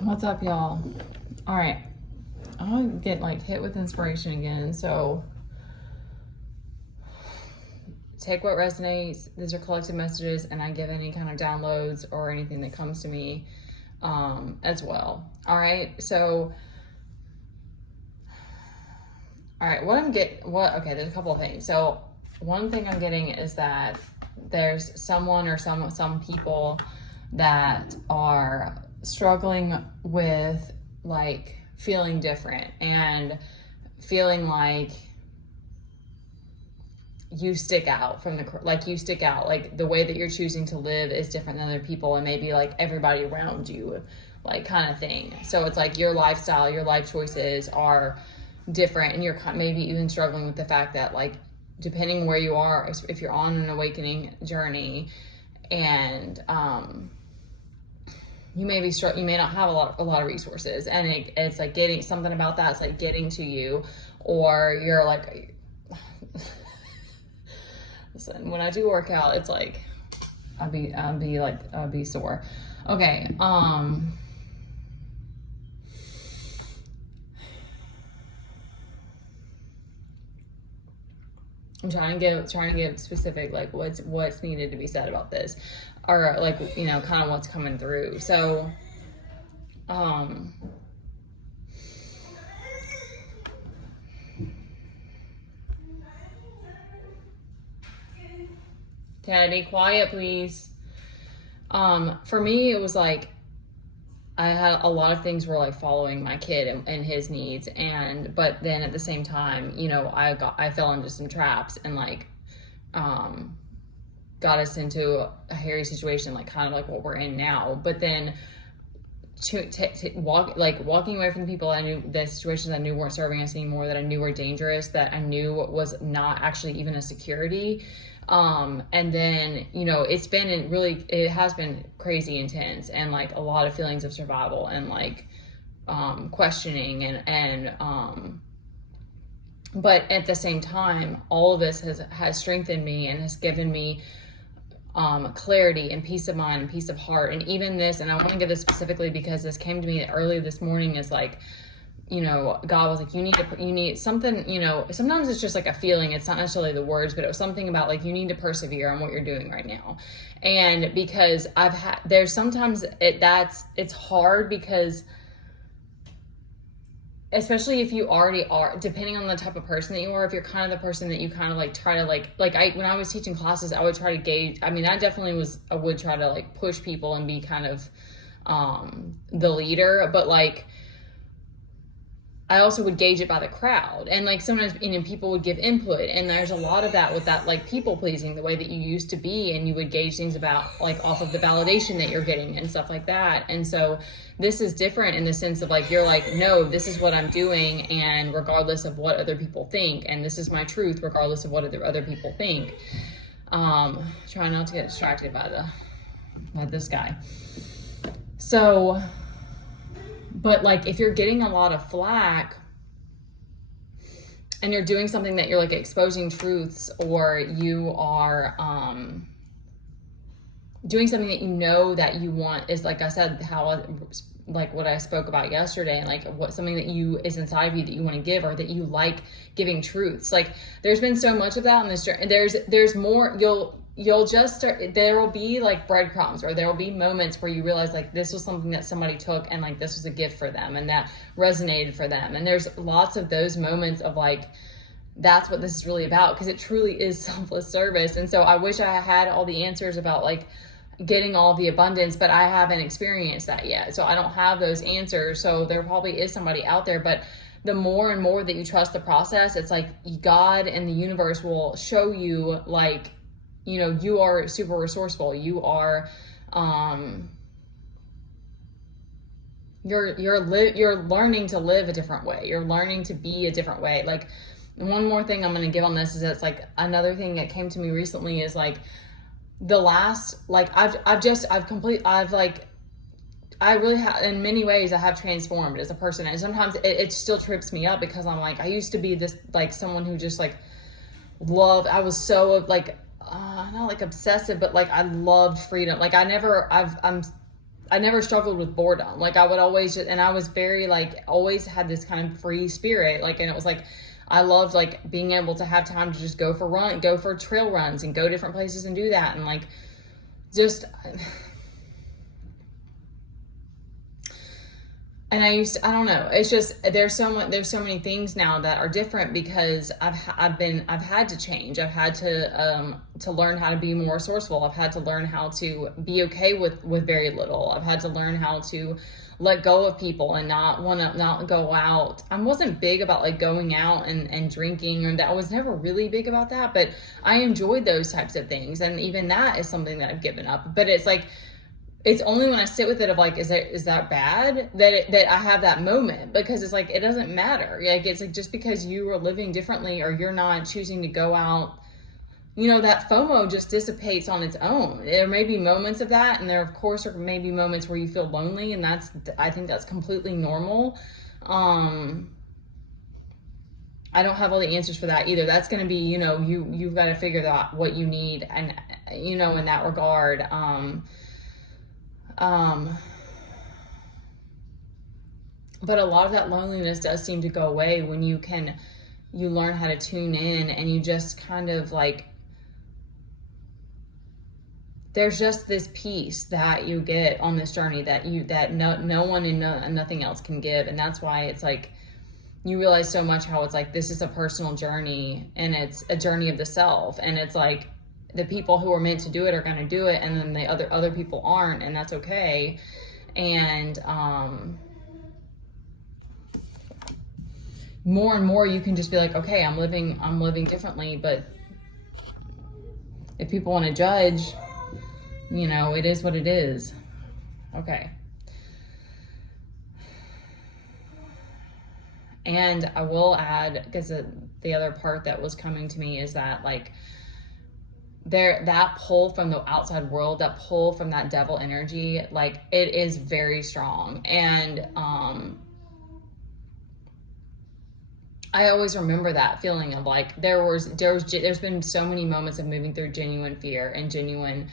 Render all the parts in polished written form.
What's up, y'all? All right, I'm gonna get like hit with inspiration again. So take what resonates. These are collective messages, and I give any kind of downloads or anything that comes to me as well. All right, so all right, okay, there's a couple of things. So one thing I'm getting is that there's someone or some people that are struggling with like feeling different and feeling like you stick out from like the way that you're choosing to live is different than other people, and maybe like everybody around you, like kind of thing. So it's like your lifestyle, your life choices are different, and you're maybe even struggling with the fact that like depending where you are, if you're on an awakening journey, and you may not have a lot of resources, and it's like getting something about that. It's like getting to you, or you're like, listen, when I do work out, it's like I'll be sore. Okay. I'm trying to give specific, like what's needed to be said about this, or like, you know, kind of what's coming through. So, Kennedy, quiet, please. For me, it was like, I had a lot of things were like following my kid and his needs, but then at the same time, you know, I fell into some traps and like got us into a hairy situation, like kind of like what we're in now. But then walking away from the people I knew, the situations I knew weren't serving us anymore, that I knew were dangerous, that I knew was not actually even a security. And then, you know, it has been crazy intense, and like a lot of feelings of survival and like, questioning but at the same time, all of this has strengthened me and has given me, clarity and peace of mind and peace of heart. And even this, and I want to give this specifically because this came to me early this morning, is like, you know, God was like, you need something, you know, sometimes it's just like a feeling. It's not necessarily the words, but it was something about like, you need to persevere on what you're doing right now. And because there's sometimes it's hard, because especially if you already are, depending on the type of person that you are, if you're kind of the person that you kind of like try to when I was teaching classes, I would try to gauge, I mean, I would try to like push people and be kind of, the leader, but like, I also would gauge it by the crowd. And like sometimes, you know, people would give input, and there's a lot of that with that, like people pleasing, the way that you used to be, and you would gauge things about like off of the validation that you're getting and stuff like that. And so this is different in the sense of like, you're like, no, this is what I'm doing, and regardless of what other people think, and this is my truth regardless of what other people think. Try not to get distracted by this guy. So, but like, if you're getting a lot of flack and you're doing something that you're like exposing truths, or you are doing something that you know that you want, is like I said, like what I spoke about yesterday, and like something that is inside of you that you want to give, or that you like giving truths. Like there's been so much of that on this journey. There's more. You'll just start, there will be like breadcrumbs, or there will be moments where you realize like this was something that somebody took, and like this was a gift for them, and that resonated for them. And there's lots of those moments of like, that's what this is really about, because it truly is selfless service. And so I wish I had all the answers about like getting all the abundance, but I haven't experienced that yet. So I don't have those answers. So there probably is somebody out there, but the more and more that you trust the process, it's like God and the universe will show you like, you know, you are super resourceful. You are, you're learning to live a different way. You're learning to be a different way. Like, one more thing I'm going to give on this is that it's like another thing that came to me recently is like the last, like I really have, in many ways I have transformed as a person. And sometimes it still trips me up, because I'm like, I used to be this, like someone who just like I was so like, not like obsessive, but like I loved freedom. Like I never struggled with boredom. Like I would always just, and I was very like, always had this kind of free spirit. Like, and it was like, I loved like being able to have time to just go for trail runs and go different places and do that. And like, just, and I don't know. It's just, there's so many things now that are different because I've had to change. I've had to learn how to be more resourceful. I've had to learn how to be okay with very little. I've had to learn how to let go of people and not go out. I wasn't big about like going out and drinking, and I was never really big about that, but I enjoyed those types of things. And even that is something that I've given up. But it's like, it's only when I sit with it of like, is that bad that I have that moment, because it's like, it doesn't matter. Like, it's like, just because you are living differently or you're not choosing to go out, you know, that FOMO just dissipates on its own. There may be moments of that. And there, of course, are maybe moments where you feel lonely, and I think that's completely normal. I don't have all the answers for that either. That's going to be, you know, you've got to figure out what you need, and, you know, in that regard, but a lot of that loneliness does seem to go away when you learn how to tune in, and you just kind of like, there's just this peace that you get on this journey that no one and nothing else can give. And that's why it's like, you realize so much how it's like, this is a personal journey, and it's a journey of the self. And it's like, the people who are meant to do it are going to do it, and then the other people aren't, and that's okay. And more and more you can just be like, okay, I'm living differently. But if people want to judge, you know, it is what it is. Okay. And I will add, because the other part that was coming to me is that like, that pull from the outside world, that pull from that devil energy, like, it is very strong. And I always remember that feeling of like, there's been so many moments of moving through genuine fear and genuine,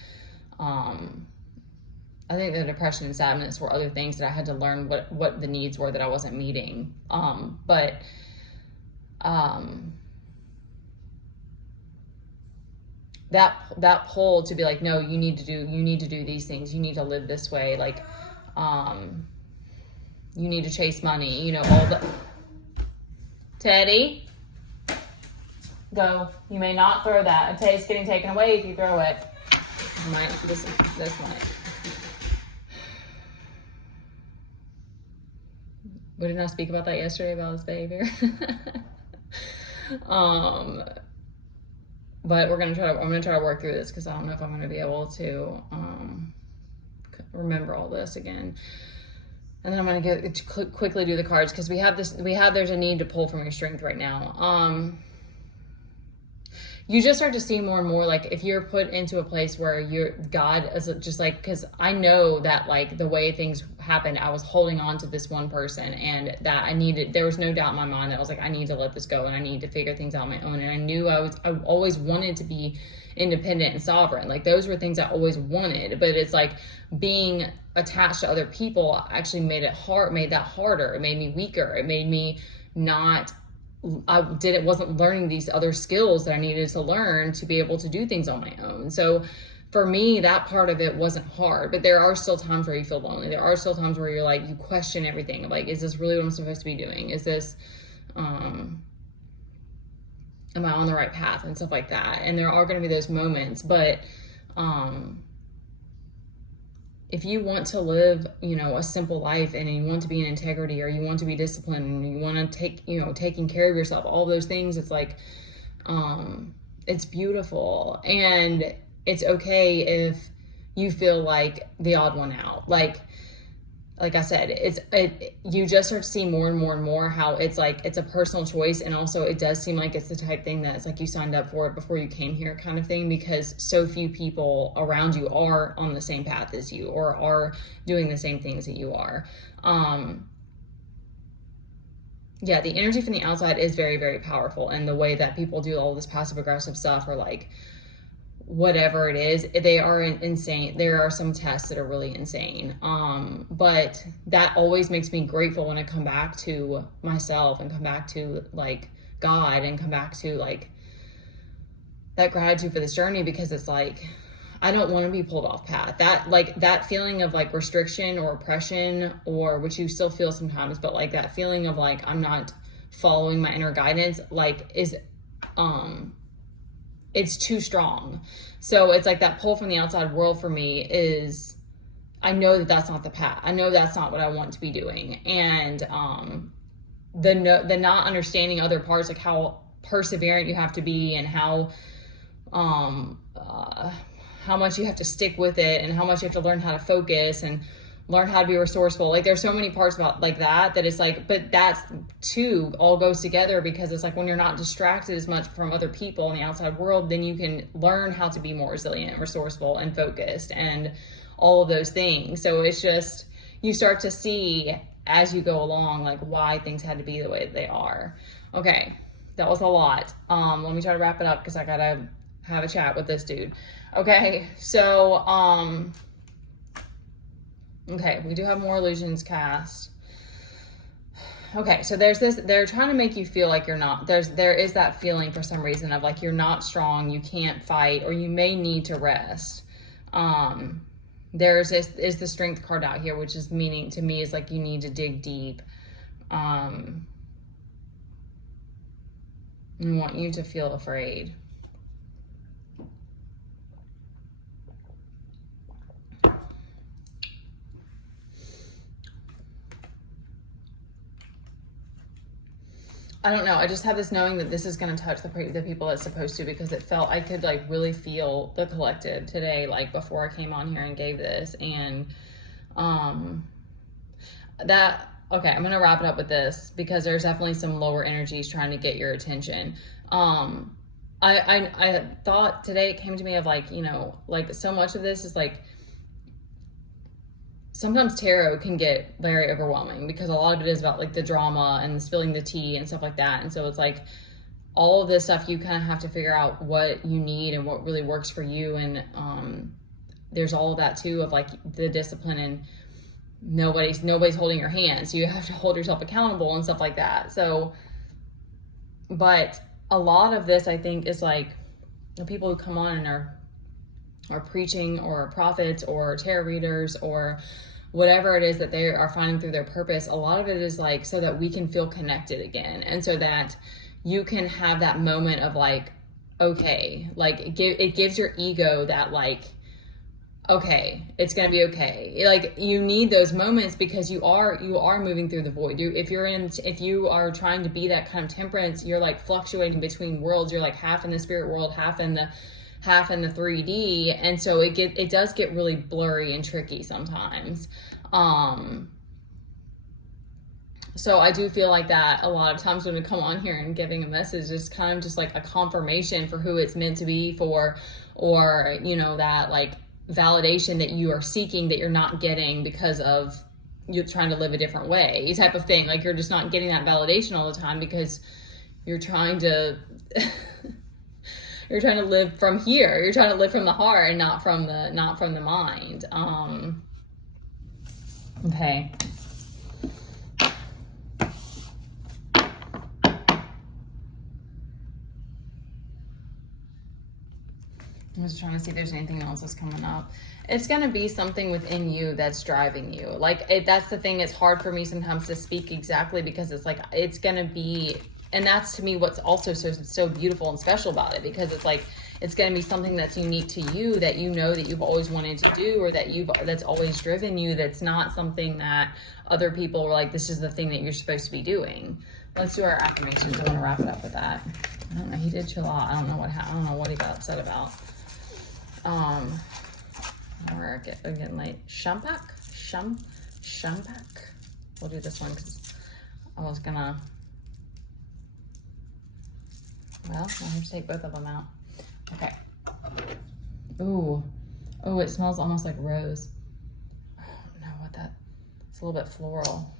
I think the depression and sadness were other things that I had to learn what the needs were that I wasn't meeting. That pull to be like, no, you need to do these things. You need to live this way. Like, you need to chase money, you know, all the, Teddy, go. You may not throw that. It's getting taken away if you throw it. This might. We did not speak about that yesterday about his behavior. But I'm gonna try to work through this, because I don't know if I'm gonna be able to remember all this again. And then I'm gonna quickly do the cards, because there's a need to pull from your strength right now. You just start to see more and more, like, if you're put into a place where God is just like, because I know that like the way things happened, I was holding on to this one person, and that there was no doubt in my mind that I was like, I need to let this go, and I need to figure things out on my own. And I knew I always wanted to be independent and sovereign. Like, those were things I always wanted, but it's like being attached to other people actually made that harder. It made me weaker. It made me wasn't learning these other skills that I needed to learn to be able to do things on my own. So for me, that part of it wasn't hard, but there are still times where you feel lonely. There are still times where you're like, you question everything. Like, is this really what I'm supposed to be doing? Is this, am I on the right path and stuff like that? And there are going to be those moments, but, if you want to live, you know, a simple life, and you want to be in integrity, or you want to be disciplined, and you want to taking care of yourself, all those things, it's like, it's beautiful. And it's okay if you feel like the odd one out. Like I said, you just start to see more and more and more how it's like, it's a personal choice. And also it does seem like it's the type thing that it's like you signed up for it before you came here kind of thing, because so few people around you are on the same path as you, or are doing the same things that you are. Yeah, the energy from the outside is very, very powerful. And the way that people do all this passive aggressive stuff, or like whatever it is, they are insane. There are some tests that are really insane. But that always makes me grateful when I come back to myself and come back to like God and come back to like that gratitude for this journey, because it's like, I don't want to be pulled off path. That feeling of like restriction or oppression, or which you still feel sometimes, but like that feeling of like, I'm not following my inner guidance, like is, it's too strong. So it's like that pull from the outside world for me is, I know that that's not the path. I know that's not what I want to be doing. And, the not understanding other parts, like how perseverant you have to be and how much you have to stick with it and how much you have to learn how to focus and learn how to be resourceful. Like there's so many parts about like that it's like, but that's too all goes together, because it's like when you're not distracted as much from other people in the outside world, then you can learn how to be more resilient and resourceful and focused and all of those things. So it's just, you start to see as you go along, like why things had to be the way that they are. Okay. That was a lot. Let me try to wrap it up because I gotta have a chat with this dude. Okay, so, okay, we do have more illusions cast. Okay, so there's this, they're trying to make you feel like you're not, there is that feeling for some reason of like, you're not strong, you can't fight, or you may need to rest. There's this, is the strength card out here, which is meaning to me is like, you need to dig deep. I want you to feel afraid. I don't know. I just have this knowing that this is going to touch the people it's supposed to, because it felt, I could like really feel the collective today, like before I came on here and gave this. And, okay, I'm going to wrap it up with this because there's definitely some lower energies trying to get your attention. I thought today it came to me of like, you know, like so much of this is like, sometimes tarot can get very overwhelming because a lot of it is about like the drama and spilling the tea and stuff like that. And so it's like all of this stuff, you kind of have to figure out what you need and what really works for you. And there's all of that too of like the discipline, and nobody's holding your hand. So you have to hold yourself accountable and stuff like that. So, but a lot of this I think is like the people who come on and are preaching or prophets or tarot readers or whatever it is that they are finding through their purpose. A lot of it is like so that we can feel connected again, and so that you can have that moment of like, okay, like it gives your ego that like, okay, it's gonna be okay. Like you need those moments because you are moving through the void. If you are trying to be that kind of temperance, you're like fluctuating between worlds. You're like half in the spirit world, half in the 3D, and so it does get really blurry and tricky sometimes. So I do feel like that a lot of times when we come on here and giving a message is kind of just like a confirmation for who it's meant to be for, or you know, that like validation that you are seeking that you're not getting because of you're trying to live a different way type of thing. Like you're just not getting that validation all the time because you're trying to you're trying to live from here. You're trying to live from the heart and not from the mind. Okay. I'm just trying to see if there's anything else that's coming up. It's going to be something within you that's driving you. Like that's the thing. It's hard for me sometimes to speak exactly because it's like, it's going to be, and that's to me what's also so beautiful and special about it, because it's like, it's going to be something that's unique to you that you know that you've always wanted to do, or that's always driven you. That's not something that other people are like, this is the thing that you're supposed to be doing. Let's do our affirmations. I want to wrap it up with that. I don't know. He did chill out. I don't know what he got upset about. We're getting late. Shumpak. We'll do this one because I was gonna. Well, I have to take both of them out. Okay. Ooh. Oh, it smells almost like rose. I don't know what that. It's a little bit floral.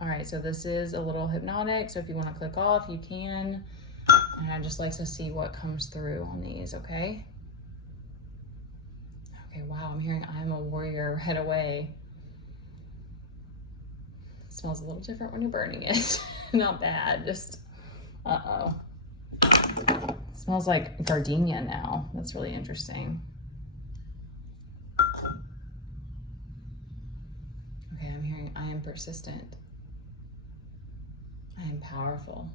All right, so this is a little hypnotic. So if you want to click off, you can. And I just like to see what comes through on these. Okay. Okay, wow, I'm hearing I'm a warrior, head away. It smells a little different when you're burning it. Not bad, just, uh-oh. It smells like gardenia now. That's really interesting. Okay, I'm hearing I am persistent. I am powerful.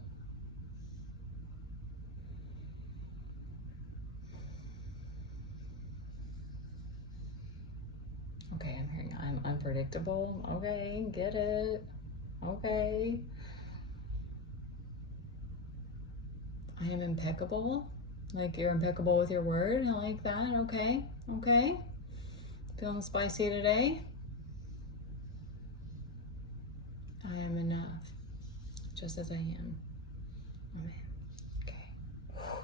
Okay, I'm hearing I'm unpredictable. Okay, get it. Okay. I am impeccable. Like you're impeccable with your word. I like that. Okay. Okay. Feeling spicy today. I am enough. Just as I am. Amen. Okay.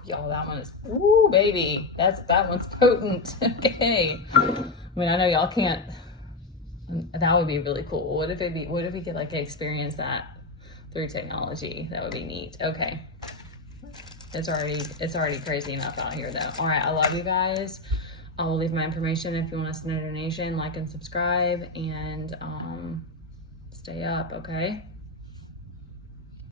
Y'all, that one is, ooh, baby. That one's potent. Okay. I mean, I know y'all can't, that would be really cool. What if we could like experience that through technology? That would be neat. Okay. It's already crazy enough out here though. All right. I love you guys. I will leave my information if you want to send a donation, like and subscribe, and stay up. Okay.